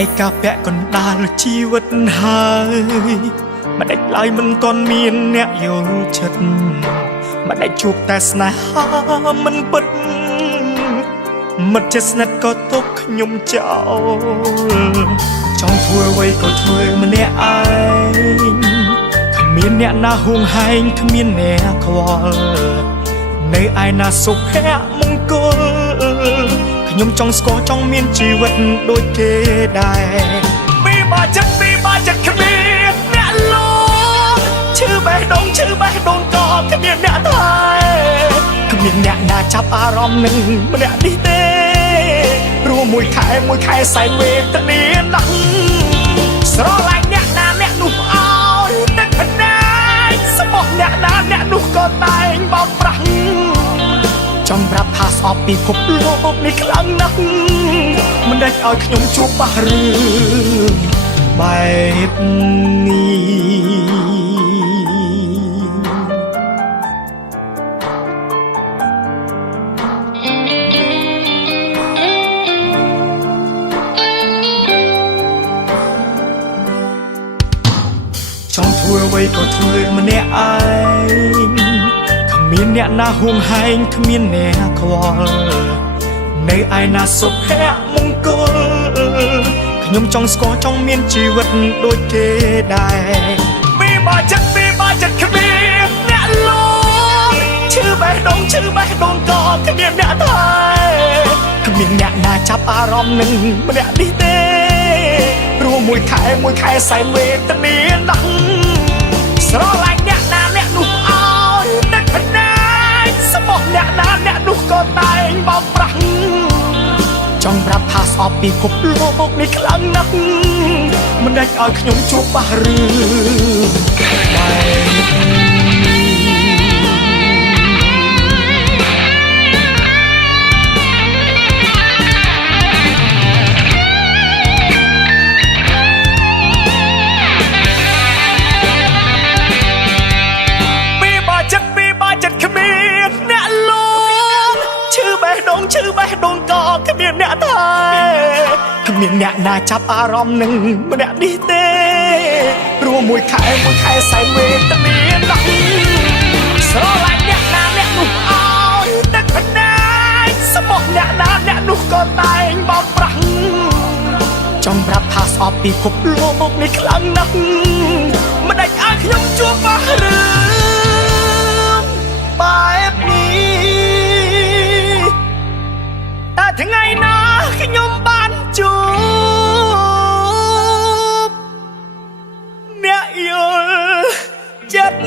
ឯកាពៈកណ្ដាលជីវិតហើយមិនដាច់ឡើយមិនទាន់មានអ្នកយល់ចិត្តមិនដាច់ជួបតែស្នេហាមិនពិតមិត្តជិតស្និទ្ធក៏ទុកខ្ញុំចោលចង់ធ្វើអ្វីក៏ធ្វើម្នាក់ឯងគ្មានអ្នកណាហួងហែងគ្មានអ្នកខ្វល់នៅឯណាសុភមង្គលខ្ញុំចង់ស្គាល់ចង់មានជីវិតដូចគេដែរពីបាចិត្តគ្មានអ្នកលោឈឺបេះដូងក៏គ្មានអ្នកថែគ្មានអ្នកណាចាប់អារម្មណ៍នឹងម្នាក់នេះទេព្រោះមួយខែសែនវេទនាណាស់ស្រឡាញ់អ្នកណាអ្នកនោះអោយទឹកភ្នែកស្មោះអ្នកណាអ្នកនោះក៏តែងបោកប្រាស់ចង់ប្រាប់ថាស្អប់ពិភពលោកនេះខ្លាំងណាស់មិនដាច់ឲ្យខ្ញុំជួបបាសរឿងបែបនេះចង់ធ្វើអ្វីក៏ធ្វើម្នាក់ឯងគ្មានអ្នកណាហួងហែងគ្មានអ្នកខ្វល់នៅឯណាសុភមង្គលខ្ញុំចង់ស្គាល់ចង់មានជីវិតដូចគេដែរពីបាចិត្តគ្មានអ្នកលោឈឺបេះដូងក៏គ្មានអ្នកថែគ្មានអ្នកណាចាប់អារម្មណ៍នឹងម្នាក់នេះទេព្រោះមួយខែសែនវេទនាណាស់ស្រឡាញ់អ្នកណាអ្នកនោះអោយទឹកភ្នែកស្មោះអ្នកណាអ្នកនោះក៏តែងបោកប្រាស់ចង់ប្រាប់ថាស្អប់ពិភពលោកនេះខ្លាំងណាស់មិនដាច់ឲ្យខ្ញុំជួបបាសរឿងបែបដូងក៏គ្មានអ្នកថែគ្មានអ្នកណាចាប់អារម្មណ៍នឹងម្នាក់នេះទេព្រោះមួយខែសែនវេទនាណាស់ស្រឡាញ់អ្នកណាអ្នកនោះអោយទឹកភ្នែកស្មោះអ្នកណាអ្នកនោះក៏តែងបោកប្រាស់ចង់ប្រាប់ថាស្អប់ពិភពលោកនេះខ្លាំងណាស់មិនដាច់ឲ្យខ្ញុំជួបបាសរឿងបែបនេះតែថ្ងៃណាខ្ញុំបានជួបអ្នកយល់ចិត្ត